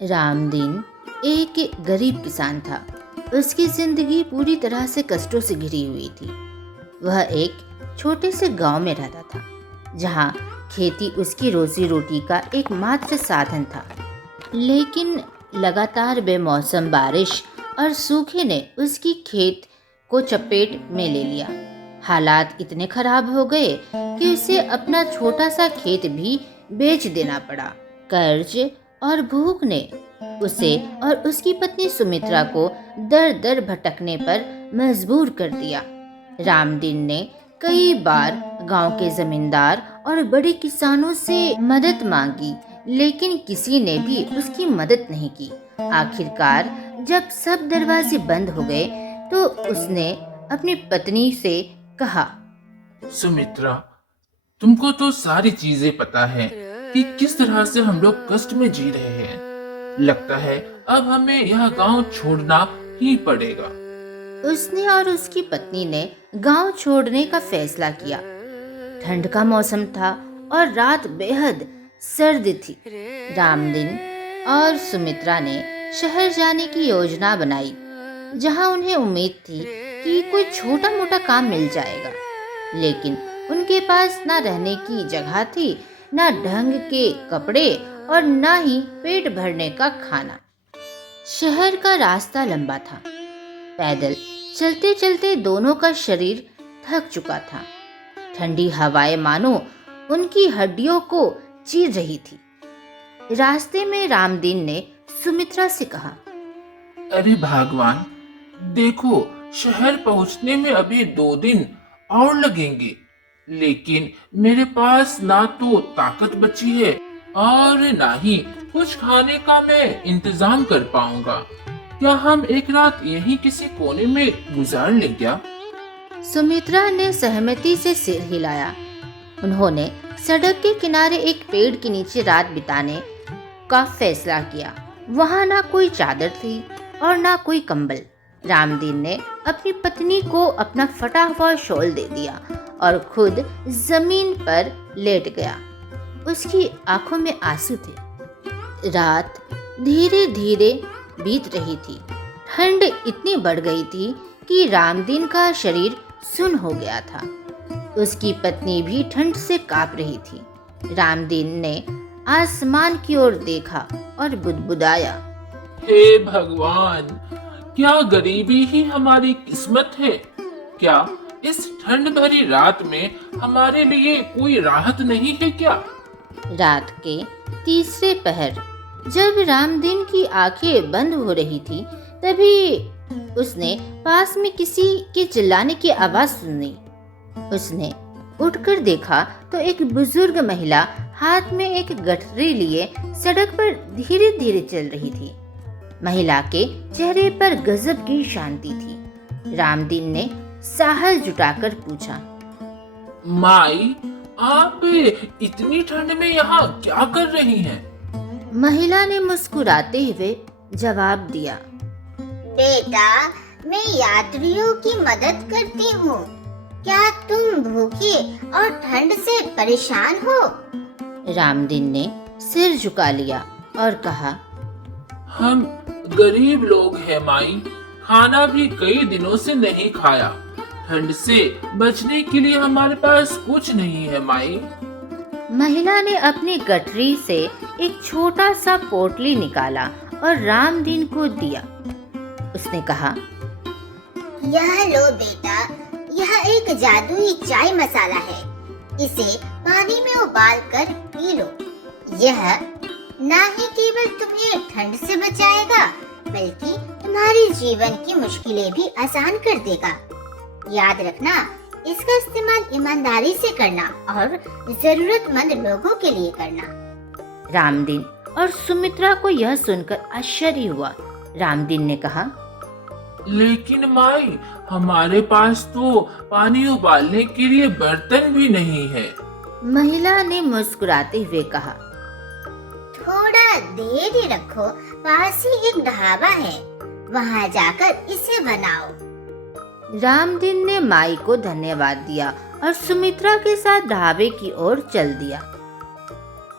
रामदीन एक गरीब किसान था। उसकी जिंदगी पूरी तरह से कष्टों से घिरी हुई थी। वह एक छोटे से गांव में रहता था, जहां खेती उसकी रोजी रोटी का एकमात्र साधन था। लेकिन लगातार बेमौसम बारिश और सूखे ने उसकी खेत को चपेट में ले लिया। हालात इतने खराब हो गए कि उसे अपना छोटा सा खेत भी बेच देना पड़ा। कर्ज और भूख ने उसे और उसकी पत्नी सुमित्रा को दर दर भटकने पर मजबूर कर दिया। रामदीन ने कई बार गांव के जमींदार और बड़े किसानों से मदद मांगी, लेकिन किसी ने भी उसकी मदद नहीं की। आखिरकार जब सब दरवाजे बंद हो गए तो उसने अपनी पत्नी से कहा, सुमित्रा, तुमको तो सारी चीजें पता है कि किस तरह से हम लोग कष्ट में जी रहे हैं। लगता है अब हमें यह गांव छोड़ना ही पड़ेगा। उसने और उसकी पत्नी ने गांव छोड़ने का फैसला किया। ठंड का मौसम था और रात बेहद सर्द थी। रामदीन और सुमित्रा ने शहर जाने की योजना बनाई, जहां उन्हें उम्मीद थी कि कोई छोटा मोटा काम मिल जाएगा। लेकिन उनके पास ना रहने की जगह थी, ना ढंग के कपड़े और ना ही पेट भरने का खाना। शहर का रास्ता लंबा था। पैदल चलते चलते दोनों का शरीर थक चुका था। ठंडी हवाएं मानो उनकी हड्डियों को चीर रही थी। रास्ते में रामदीन ने सुमित्रा से कहा, अरे भगवान, देखो, शहर पहुंचने में अभी 2 दिन और लगेंगे, लेकिन मेरे पास ना तो ताकत बची है और ना ही कुछ खाने का मैं इंतजाम कर पाऊंगा। क्या हम एक रात यहीं किसी कोने में गुजार लें क्या? सुमित्रा ने सहमति से सिर हिलाया। उन्होंने सड़क के किनारे एक पेड़ के नीचे रात बिताने का फैसला किया। वहां ना कोई चादर थी और ना कोई कंबल। रामदीन ने अपनी पत्नी को अपना फटा हुआ शॉल दे दिया और खुद जमीन पर लेट गया। उसकी आंखों में आंसू थे। रात धीरे धीरे बीत रही थी। ठंड इतनी बढ़ गई थी कि रामदीन का शरीर सुन्न हो गया था। उसकी पत्नी भी ठंड से कांप रही थी। रामदीन ने आसमान की ओर देखा और बुदबुदाया, हे भगवान, क्या गरीबी ही हमारी किस्मत है? क्या इस ठंड भरी रात में हमारे लिए कोई राहत नहीं है क्या? रात के तीसरे पहर जब रामदीन की आंखें बंद हो रही थी, तभी उसने पास में किसी के चिल्लाने की आवाज सुनी। उसने उठकर देखा तो एक बुजुर्ग महिला हाथ में एक गठरी लिए सड़क पर धीरे धीरे चल रही थी। महिला के चेहरे पर गजब की शांति थी। रामदीन ने साहस जुटाकर पूछा, माई, आप इतनी ठंड में यहाँ क्या कर रही हैं? महिला ने मुस्कुराते हुए जवाब दिया, बेटा, मैं यात्रियों की मदद करती हूँ। क्या तुम भूखे और ठंड से परेशान हो? रामदीन ने सिर झुका लिया और कहा, हम गरीब लोग हैं माई, खाना भी कई दिनों से नहीं खाया। ठंड से बचने के लिए हमारे पास कुछ नहीं है माई। महिला ने अपनी गठरी से एक छोटा सा पोटली निकाला और रामदीन को दिया। उसने कहा, यह लो बेटा, यह एक जादुई चाय मसाला है। इसे पानी में उबाल कर पी लो। यह ना ही केवल तुम्हें ठंड से बचाएगा, बल्कि तुम्हारी जीवन की मुश्किलें भी आसान कर देगा। याद रखना, इसका इस्तेमाल ईमानदारी से करना और जरूरतमंद लोगों के लिए करना। रामदीन और सुमित्रा को यह सुनकर आश्चर्य हुआ। रामदीन ने कहा, लेकिन माई, हमारे पास तो पानी उबालने के लिए बर्तन भी नहीं है। महिला ने मुस्कुराते हुए कहा, थोड़ा देर ही रखो, पास ही एक ढाबा है, वहाँ जाकर इसे बनाओ। रामदीन ने माई को धन्यवाद दिया और सुमित्रा के साथ ढाबे की ओर चल दिया।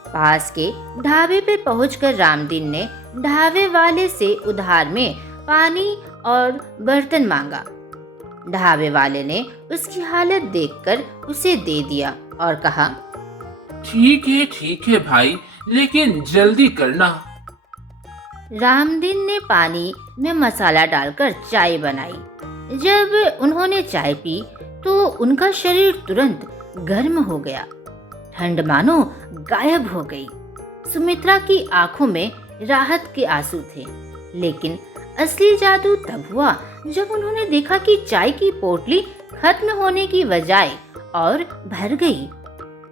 पास के ढाबे पर पहुंचकर रामदीन ने ढाबे वाले से उधार में पानी और बर्तन मांगा। ढाबे वाले ने उसकी हालत देखकर उसे दे दिया और कहा, ठीक है भाई, लेकिन जल्दी करना। रामदीन ने पानी में मसाला डालकर चाय बनाई। जब उन्होंने चाय पी तो उनका शरीर तुरंत गर्म हो गया। ठंड मानो गायब हो गई। सुमित्रा की आंखों में राहत के आंसू थे, लेकिन असली जादू तब हुआ जब उन्होंने देखा कि चाय की पोटली खत्म होने की बजाय और भर गई।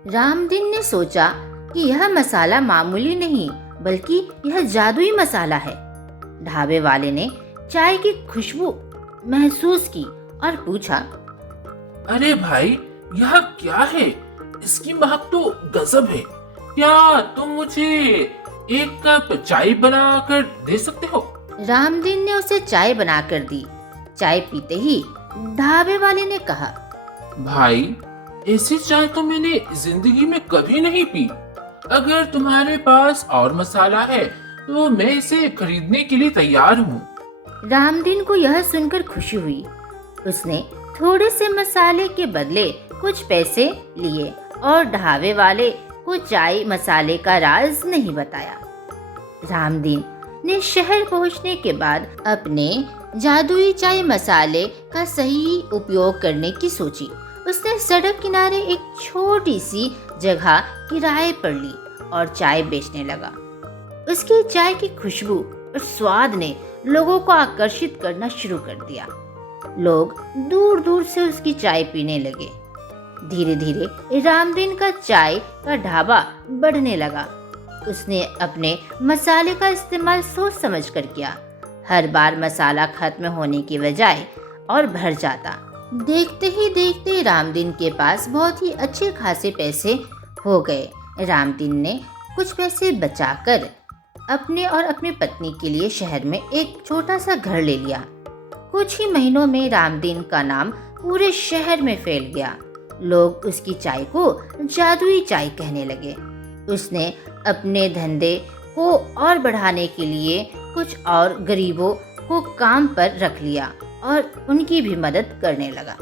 रामदीन ने सोचा कि यह मसाला मामूली नहीं बल्कि यह जादुई मसाला है। ढाबे वाले ने चाय की खुशबू महसूस की और पूछा, अरे भाई, यह क्या है? इसकी महक तो गजब है। क्या तुम मुझे एक कप चाय बनाकर दे सकते हो? रामदीन ने उसे चाय बनाकर दी। चाय पीते ही ढाबे वाले ने कहा, भाई, ऐसी चाय तो मैंने जिंदगी में कभी नहीं पी। अगर तुम्हारे पास और मसाला है तो मैं इसे खरीदने के लिए तैयार हूँ। रामदीन को यह सुनकर खुशी हुई। उसने थोड़े से मसाले के बदले कुछ पैसे लिए और ढाबे वाले को चाय मसाले का राज नहीं बताया। रामदीन ने शहर पहुंचने के बाद अपने जादुई चाय मसाले का सही उपयोग करने की सोची। उसने सड़क किनारे एक छोटी सी जगह किराए पर ली और चाय बेचने लगा। उसकी चाय की खुशबू और स्वाद ने लोगों को आकर्षित करना शुरू कर दिया। लोग दूर दूर से उसकी चाय पीने लगे। धीरे धीरे रामदीन का चाय का ढाबा बढ़ने लगा। उसने अपने मसाले का इस्तेमाल सोच समझ कर किया। हर बार मसाला खत्म होने की बजाय और भर जाता। देखते ही देखते रामदीन के पास बहुत ही अच्छे खासे पैसे हो गए। रामदीन ने कुछ पैसे बचाकर अपने और अपनी पत्नी के लिए शहर में एक छोटा सा घर ले लिया। कुछ ही महीनों में रामदीन का नाम पूरे शहर में फैल गया। लोग उसकी चाय को जादुई चाय कहने लगे। उसने अपने धंधे को और बढ़ाने के लिए कुछ और गरीबों को काम पर रख लिया और उनकी भी मदद करने लगा।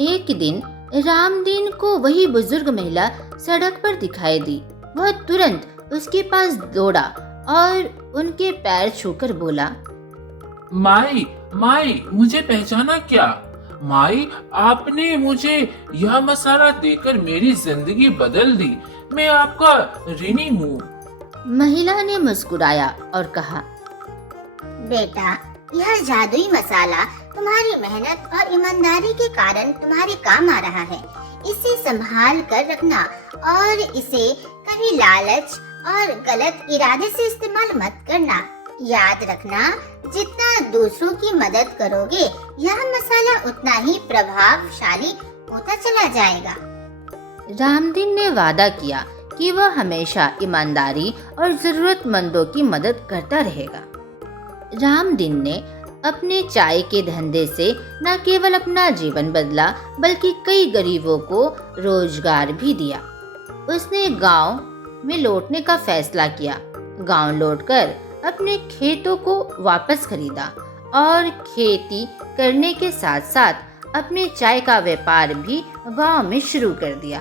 एक दिन रामदीन को वही बुजुर्ग महिला सड़क पर दिखाई दी। वह तुरंत उसके पास दौड़ा और उनके पैर छूकर बोला, माई, मुझे पहचाना क्या? माई, आपने मुझे यह मसाला देकर मेरी जिंदगी बदल दी। मैं आपका ऋणी हूँ। महिला ने मुस्कुराया और कहा, बेटा, यह जादुई मसाला तुम्हारी मेहनत और ईमानदारी के कारण तुम्हारे काम आ रहा है। इसे संभाल कर रखना और इसे कभी लालच और गलत इरादे से इस्तेमाल मत करना। याद रखना, जितना दूसरों की मदद करोगे, यह मसाला उतना ही प्रभावशाली होता चला जाएगा। रामदीन ने वादा किया कि वह हमेशा ईमानदारी और जरूरतमंदों की मदद करता रहेगा। रामदीन ने अपने चाय के धंधे से न केवल अपना जीवन बदला बल्कि कई गरीबों को रोजगार भी दिया। उसने गांव में लौटने का फैसला किया। गांव लौटकर अपने खेतों को वापस खरीदा और खेती करने के साथ साथ अपने चाय का व्यापार भी गांव में शुरू कर दिया।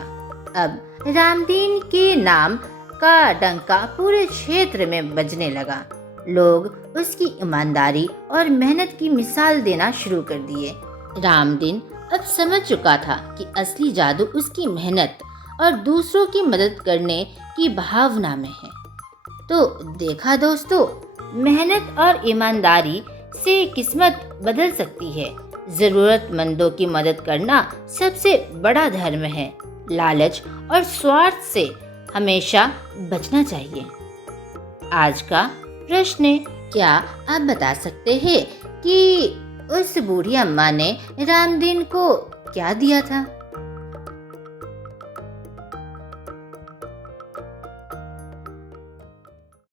अब रामदीन के नाम का डंका पूरे क्षेत्र में बजने लगा। लोग उसकी ईमानदारी और मेहनत की मिसाल देना शुरू कर दिए। रामदीन अब समझ चुका था कि असली जादू उसकी मेहनत और दूसरों की मदद करने की भावना में है। तो देखा दोस्तों, मेहनत और ईमानदारी से किस्मत बदल सकती है। जरूरतमंदों की मदद करना सबसे बड़ा धर्म है। लालच और स्वार्थ से हमेशा बचना चाहिए। आज का प्रश्न है, क्या आप बता सकते हैं कि उस बूढ़ी अम्मा ने रामदीन को क्या दिया था?